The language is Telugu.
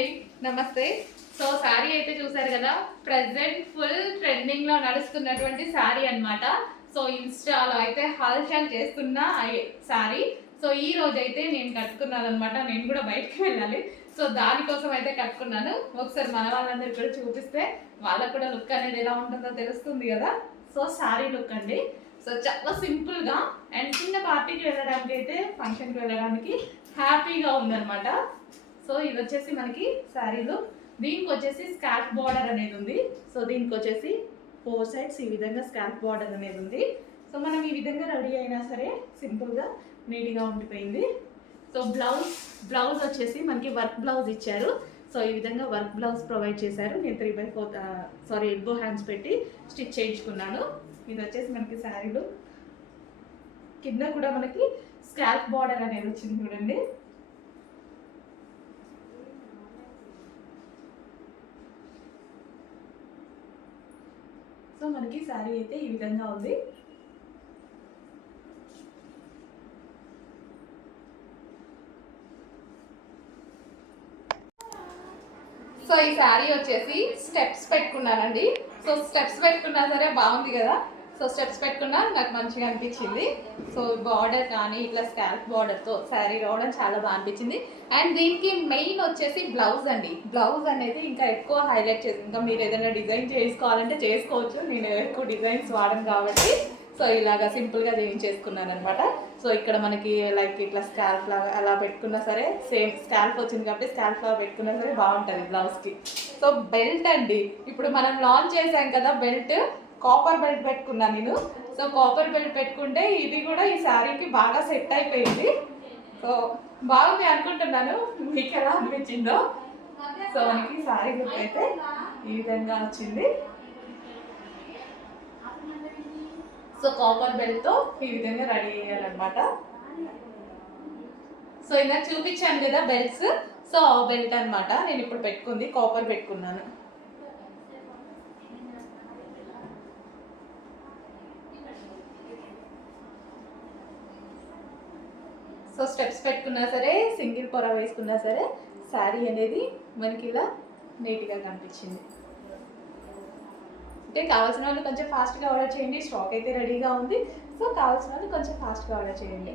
అండి, నమస్తే. సో శారీ అయితే చూసారు కదా, ప్రెసెంట్ ఫుల్ ట్రెండింగ్ లో నడుస్తున్నటువంటి శారీ అన్నమాట. సో ఇన్స్టాలో అయితే హల్చల్ చేస్తున్న శారీ. సో ఈ రోజు అయితే నేను కట్టుకున్నాను అనమాట. నేను కూడా బయటకు వెళ్ళాలి, సో దానికోసం అయితే కట్టుకున్నాను. ఒకసారి మన వాళ్ళందరికీ కూడా చూపిస్తే వాళ్ళకు కూడా లుక్ అనేది ఎలా ఉంటుందో తెలుస్తుంది కదా. సో శారీ లుక్ అండి. సో చాలా సింపుల్ గా అండ్ చిన్న పార్టీకి వెళ్ళడానికి అయితే, ఫంక్షన్కి వెళ్ళడానికి హ్యాపీగా ఉందన్నమాట. సో ఇది వచ్చేసి మనకి శారీలో దీనికి వచ్చేసి స్కాల్ప్ బార్డర్ అనేది ఉంది. సో దీనికి వచ్చేసి 4 సైడ్స్ ఈ విధంగా స్కాల్ప్ బార్డర్ అనేది ఉంది. సో మనం ఈ విధంగా రెడీ అయినా సరే సింపుల్గా నీట్గా ఉండిపోయింది. సో బ్లౌజ్ వచ్చేసి మనకి వర్క్ బ్లౌజ్ ఇచ్చారు. సో ఈ విధంగా వర్క్ బ్లౌజ్ ప్రొవైడ్ చేశారు. నేను 3/4 ఎల్బో హ్యాండ్స్ పెట్టి స్టిచ్ చేయించుకున్నాను. ఇది వచ్చేసి మనకి శారీలో కింద కూడా మనకి స్కాల్ప్ బార్డర్ అనేది వచ్చింది చూడండి. సో మనకి శారీ అయితే ఈ విధంగా ఉంది. సో ఈ శారీ వచ్చేసి స్టెప్స్ పెట్టుకున్నానండి. సో స్టెప్స్ పెట్టుకున్నా సరే బాగుంది కదా. సో స్టెప్స్ పెట్టుకున్నా నాకు మంచిగా అనిపించింది. సో బార్డర్ కానీ ఇట్లా స్కాల్ప్ బార్డర్తో శారీ రావడం చాలా బాగా అనిపించింది. అండ్ దీనికి మెయిన్ వచ్చేసి బ్లౌజ్ అండి. బ్లౌజ్ అనేది ఇంకా ఎక్కువ హైలైట్ చేసి, ఇంకా మీరు ఏదైనా డిజైన్ చేసుకోవాలంటే చేసుకోవచ్చు. నేను ఎక్కువ డిజైన్స్ వాడను కాబట్టి సో ఇలాగా సింపుల్గా చేయించేసుకున్నాను అనమాట. సో ఇక్కడ మనకి లైక్ ఇట్లా స్కాల్ప్ లాగా అలా పెట్టుకున్నా సరే, సేమ్ స్కాల్ప్ వచ్చింది కాబట్టి స్కాల్ప్ లాగా పెట్టుకున్నా సరే బాగుంటుంది బ్లౌజ్కి. సో బెల్ట్ అండి, ఇప్పుడు మనం లాంచ్ చేసాం కదా బెల్ట్, కాపర్ బెల్ట్ పెట్టుకున్నాను నేను. సో కాపర్ బెల్ట్ పెట్టుకుంటే ఇది కూడా ఈ శారీకి బాగా సెట్ అయిపోయింది. సో బాగుంది అనుకుంటున్నాను, మీకు ఎలా అనిపించిందో. సో మనకి శారీ లుక్ అయితే ఈ విధంగా వచ్చింది. సో కాపర్ బెల్ట్తో ఈ విధంగా రెడీ చేయాలన్నమాట. సో ఇందాక చూపించాను కదా బెల్ట్స్, సో ఆ బెల్ట్ అనమాట నేను ఇప్పుడు పెట్టుకుంది. కాపర్ పెట్టుకున్నాను. సో స్టెప్స్ పెట్టుకున్నా సరే, సింగిల్ పొర వేసుకున్నా సరే శారీ అనేది మనకి ఇలా నీట్గా కనిపించింది. అంటే కావాల్సిన వాళ్ళు కొంచెం ఫాస్ట్గా ఆర్డర్ చేయండి. స్టాక్ అయితే రెడీగా ఉంది. సో కావాల్సిన వాళ్ళు కొంచెం ఫాస్ట్గా ఆర్డర్ చేయండి.